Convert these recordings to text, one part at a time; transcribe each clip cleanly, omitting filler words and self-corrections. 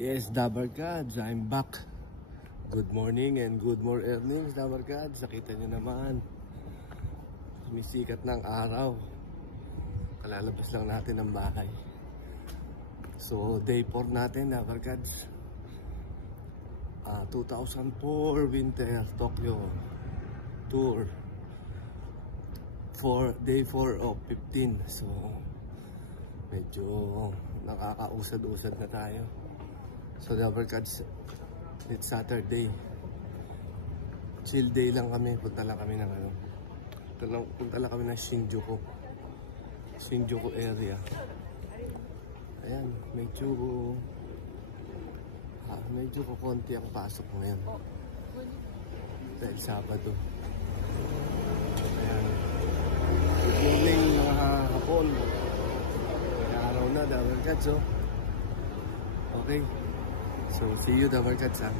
Yes, Dabarkads, I'm back. Good morning and good more earnings, Dabarkads. Nakita nyo naman, sumisikat ng araw. Kalalabas lang natin ng bahay. So, day 4 natin, Dabarkads. 2004 Winter Tokyo Tour. Day 4 of 15. So, medyo nakakausad-usad na tayo. So Dabarkads, it's Saturday. Chill day lang kami. Punta lang kami ng punta lang kami ng Shinjuku area. Ayan, medyo kukonti ang pasok ngayon. Dahil Sabado. Ayan. Good morning mga hapon. Araw na Dabarkads, oh. Okay. So, see you, Dabarkads, ha?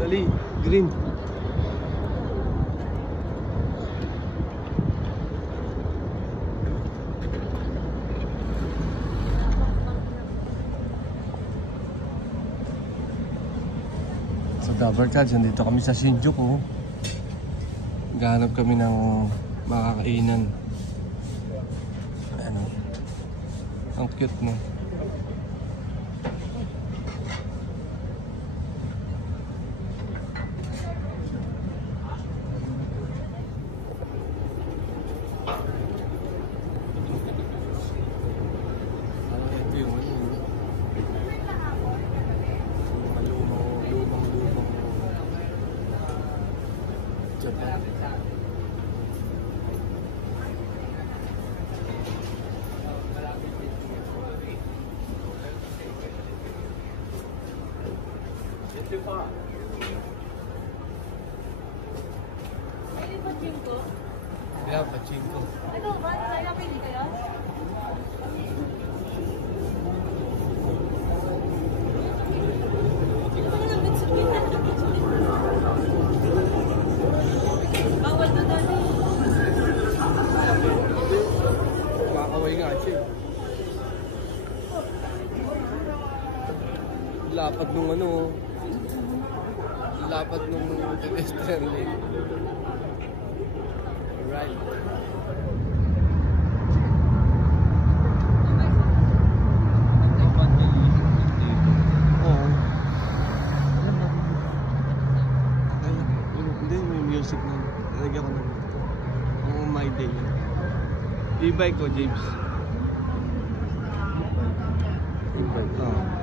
Dali, green. So Dabarkads, nandito kami sa Shinjuku. Gahanap kami ng makakainan. Ano? Ang cute mo. Yeah, pachinko. Ito ba? Kaya pili kayo? Bawal to dali. Kakaway nga siya. Lapad nung lapad nung pedestrian lane. Right. Oo. Hindi, may music na. Nalagyan ko na. Ang My Day. E-bike ko, James. E-bike. Oo.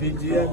Pigeon.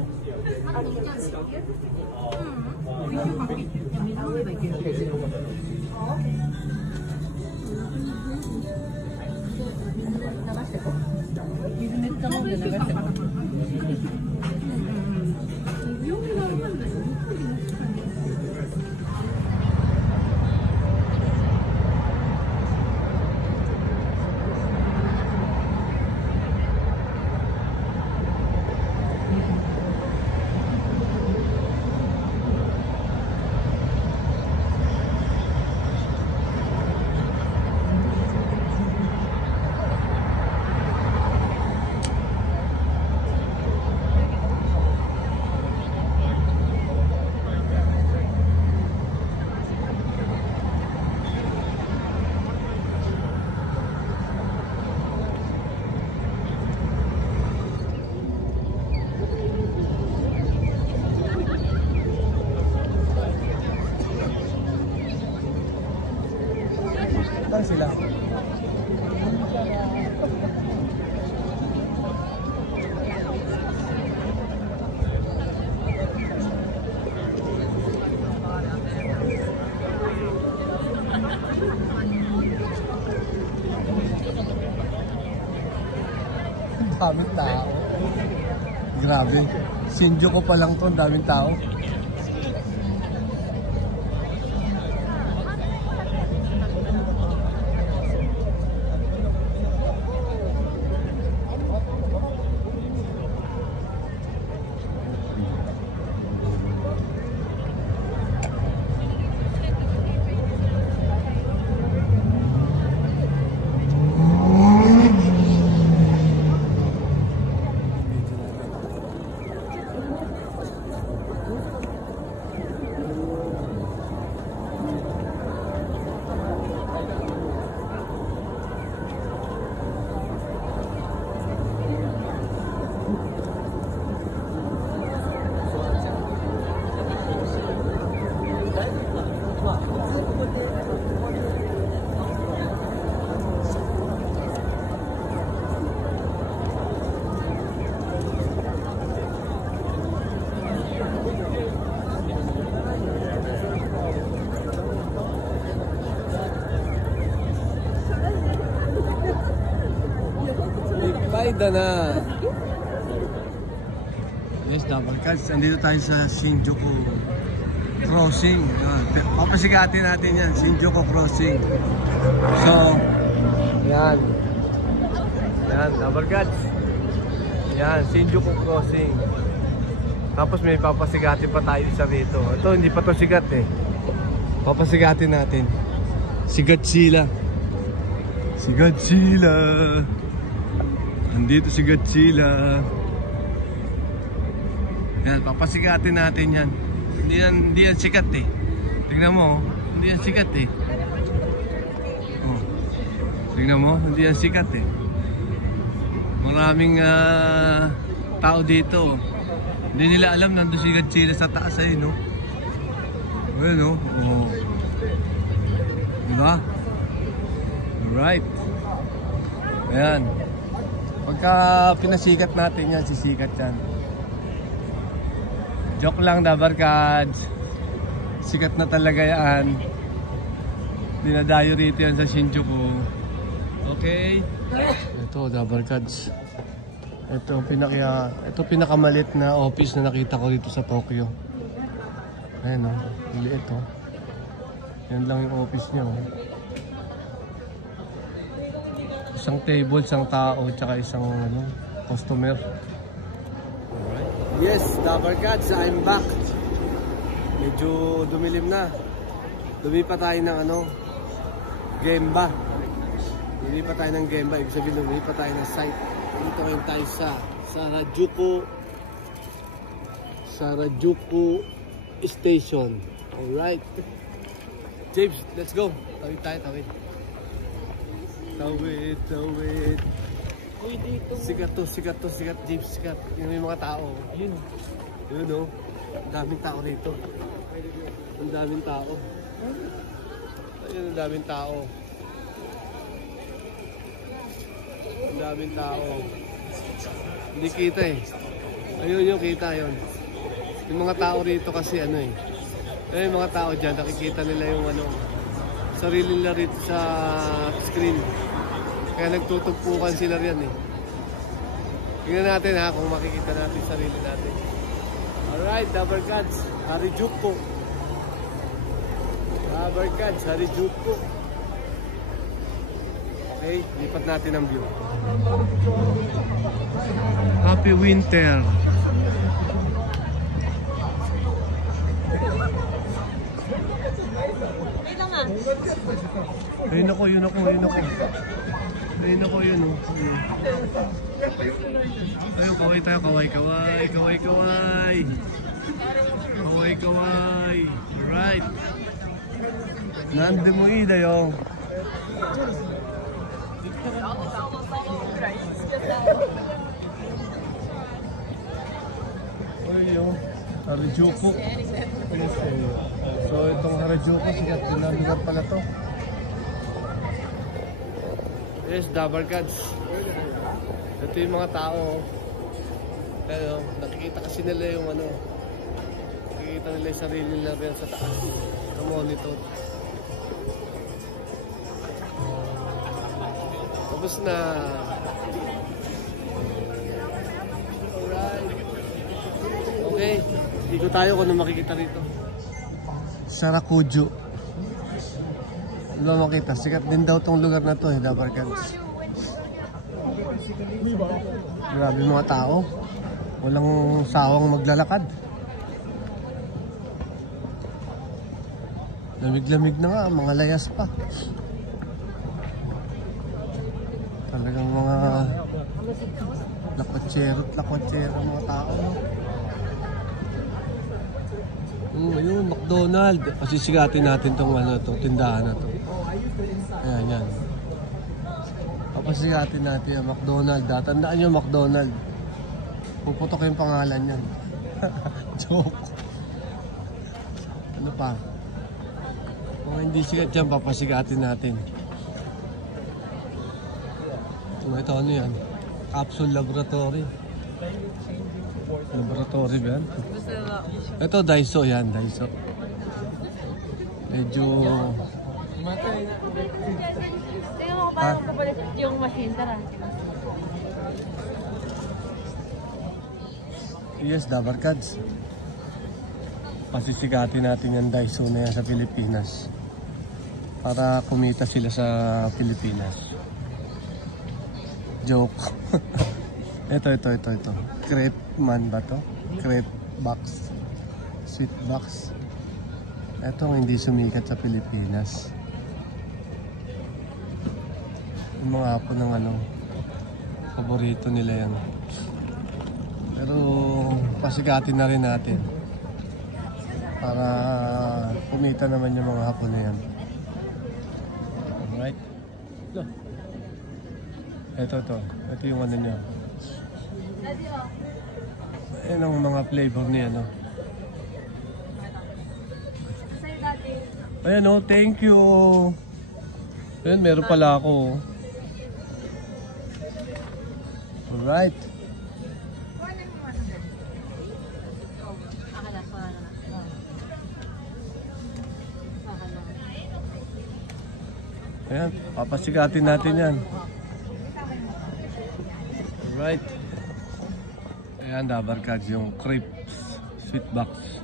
Sila. Daming tao. Grabe. Shinjuku pa lang to, daming tao. Paida na. Yes, double cuts. Andito tayo sa Shinjuku Crossing. Papasigatin natin yan, Shinjuku Crossing. So, yan. Yan, double cuts. Yan, Shinjuku Crossing. Tapos may papasigatin pa tayo isa rito. Ito, hindi pa to sigat eh. Papasigatin natin. Sigat sila. Sigat sila. Andito si Godzilla. Yan, papasigatin natin yan. Hindi yan sikat eh. Tingnan mo, hindi yan sikat eh. Oh. Tingnan mo, hindi yan sikat eh. Maraming tao dito. Hindi nila alam nandun si Godzilla sa taas eh, no? Ayan, no? Oh. Diba? Alright. Ayan. Pagka pinasikat natin yan, sisikat yan. Joke lang, Dabarkads. Sikat na talaga yan. Dinadayo rito yan sa Shinjuku. Okay? Ito, Dabarkads. Ito pinakamalit na office na nakita ko dito sa Tokyo. Ayan o, liit o. Yan lang yung office niya o. Isang table, isang tao, tsaka isang customer. Alright. Yes, Dabarkads, I'm back. Medyo dumilim na. Lumipat tayo ng Gemba. Lumipat tayo ng Gemba. Ibig sabihin, lumipat tayo ng site. Dito ngayon tayo sa Sarajuku Station. Alright. James, let's go. Tawid tayo, tawid. Tawid. Uy, dito. Sikat to, James, sikat. Yung may mga tao. Yun. Yun o. Ang daming tao rito. Ang daming tao. Ayun, ang daming tao. Ang daming tao. Hindi kita eh. Ayun yung kita yun. Yung mga tao rito kasi ano eh. Yung mga tao dyan, nakikita nila yung ano, sarili nila rito sa screen. Kaya nagtutugpukan sila riyan eh. Tingnan natin ha kung makikita natin sarili natin. Alright, Dabarkads, Harajuku. Dabarkads, Harajuku. Okay, lipat natin ang view. Happy winter. Wait lang ah. Ayun ako. Ayun ako, yun oh. Ayun, kaway tayo, kaway. Alright. Nande mo dayo. Ayun, Harajuku. So itong Harajuku, sikat din na lugar pala to. Yes, Dabarkads. Ito yung mga tao. Pero nakikita kasi nila yung ano. Nakikita nila yung sarili nila rin sa taas. Sa monitor. Tapos na. Alright. Okay. Ikot tayo kung ano makikita rito. Sarakuju. Wala makita. Sikat din daw tong lugar na to eh, Dabarkads. Grabe mga tao. Walang sawang maglalakad. Lamig-lamig na nga, mga layas pa. Talagang mga lakotsero mga tao. Ayun, McDonald. Pasisigatin natin tong ano to, tindahan na to. Ayan, yan. Papasigatin natin yung McDonald. Tandaan yung McDonald. Puputok yung pangalan yan. Joke. Ano pa? Kung hindi sigat dyan, papasigatin natin. Ito ano yan? Capsule Laboratory. Laboratory ba yan? Ito Daiso yan, Daiso. Medyo... Tingnan mo paano kapalit yung machine. Tara. Yes, Dabarkads. Pasisigatin natin yung Daiso na yan sa Pilipinas. Para kumita sila sa Pilipinas. Joke. Ito. Crepe man ba to? Crepe box. Sweet box. Ito ang hindi sumikat sa Pilipinas. Yung mga apo ng ano, paborito nila yan. Pero pasigatin na rin natin para kumita naman yung mga hapon na yan. Alright. Ito yung ano nyo. Ayan ang mga flavor niya, no? Ayan o, thank you. Ayan, meron pala ako. Alright. Ayan, papasigatin natin yan. Alright. Ayan, Dabarkads, yung crepes sweet box.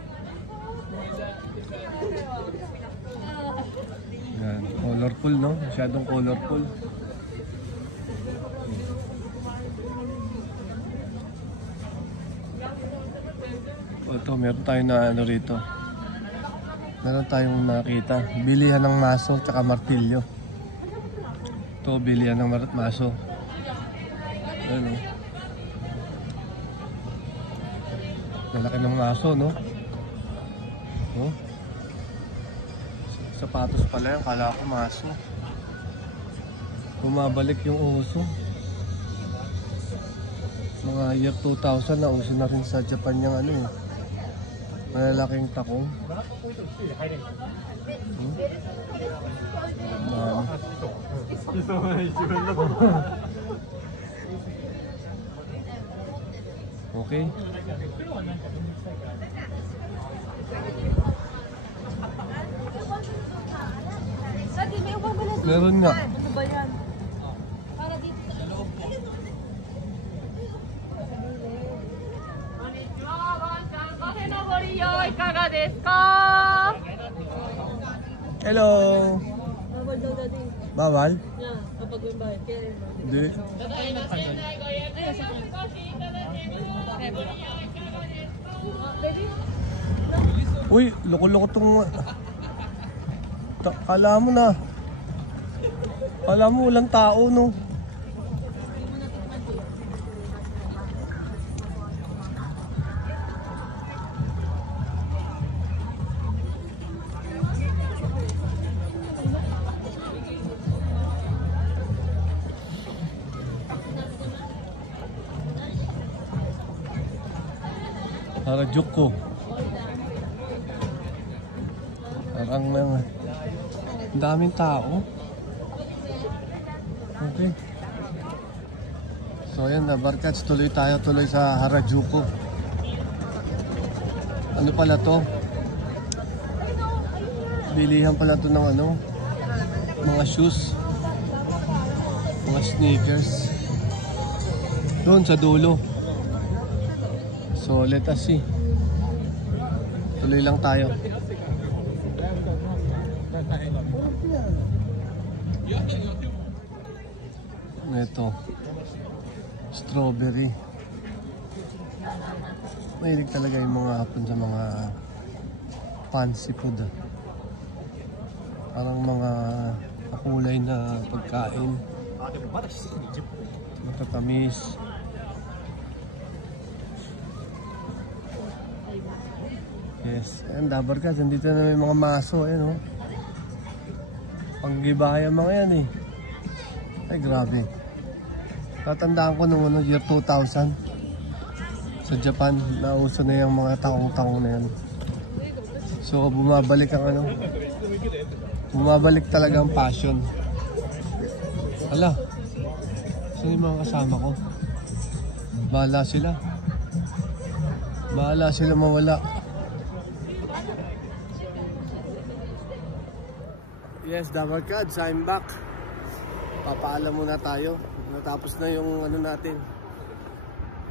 Ayan, colorful, no? Masyadong colorful. Ito, meron tayong na ano rito. Meron tayong nakita. Bilihan ng maso, tsaka martilyo. Ito, bilihan ng maso. Ayan, oh. Malaki ng maso, no? Oh. Sapatos pala yan, kala ko maso. Bumabalik yung uso. Mga year 2000 na uso na rin sa Japan yung ano eh. Malalaking takong. Okay. Meron nga. Ano ba yan? Para dito sa loob. Hello. Bawal daw dati. Bawal? Yeah, kapag may bayad. Kaya rin. Hindi. Baby? Uy, loko-loko tong... Kala mo na. Kala mo walang tao, no? Harajuku. Parang daming tao. Okay. So ayan na, barkats, tuloy sa Harajuku. Ano pala to? Bilihan pala to ng ano, mga shoes, mga sneakers. Doon sa dulo. So let us see. Tuloy lang tayo. Ito, strawberry. Mahilig talaga yung mga hapon sa mga fancy food. Parang mga kulay na pagkain. Matatamis. Yes, and dabarkas, nandito na may mga maso, ayan o. Panggibaya mga yan eh. Ay grabe. Tatandaan ko nung year 2000 sa Japan, nauso na yung mga taong-taong na yan. So bumabalik ang ano, bumabalik talaga ang passion. Hala, sino yung mga kasama ko? Bahala sila. Bahala sila mawala. Yes, Dabarkads, I'm back. Papaalam muna tayo. Natapos na yung ano natin,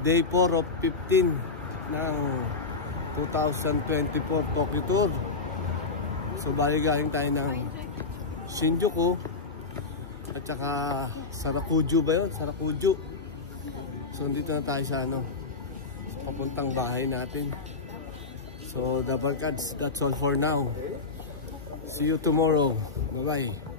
Day 4 of 15 ng 2024 Tokyo Tour. So bali galing tayo ng Shinjuku at saka Sarakuju ba yun? Sarakuju. So dito na tayo sa ano, papuntang bahay natin. So Dabarkads, that's all for now. See you tomorrow. Bye-bye.